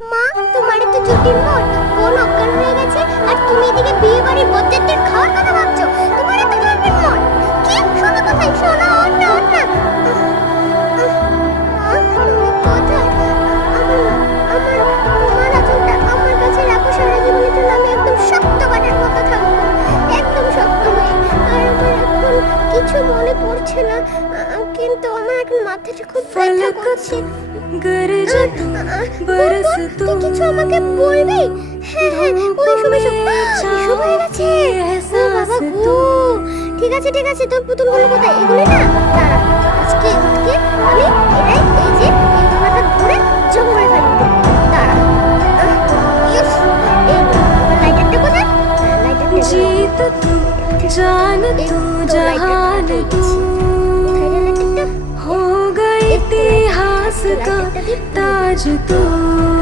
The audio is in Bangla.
মা, তোমার তো জটিল মন, বোন অজ্ঞান হয়ে গেছে আর তুমি এদিকে বিয়ে বাড়ির বরযাত্রীর খাওয়ার কথা ভাবছো। তোমার তো জটিল মন। কি শোনো কোথায়, শোনো না না। মা, তুমি কোথায়? তোমার আঁচলটা আমার কাছে রাখো, সারা জীবনের জন্য আমি একদম শক্ত কাঠের মতো থাকবো, একদম শক্ত হয়ে। আর আমার এখন কিছু মনে পড়ছে না, কিন্তু আমার এখন মাথাটা খুব ব্যথা করছে। তুই কিছু আমাকে বলবি? হ্যাঁ হ্যাঁ, ওই সময় সব হয়ে গেছে। ও বাবা গো, ঠিক আছে ঠিক আছে, তোর পুতুলগুলো কোথায়? এগুলি না, দাঁড়া, আজকে আমি এটাই এই যে এই মাথা ধরে জঙ্গলে ফেলে দেবো। দাঁড়া, ইয়েস, এই লাইটারটা কোথায়? লাইটারটা जीत तू जान तू जहान तू हो गई इतिहास का ताज तू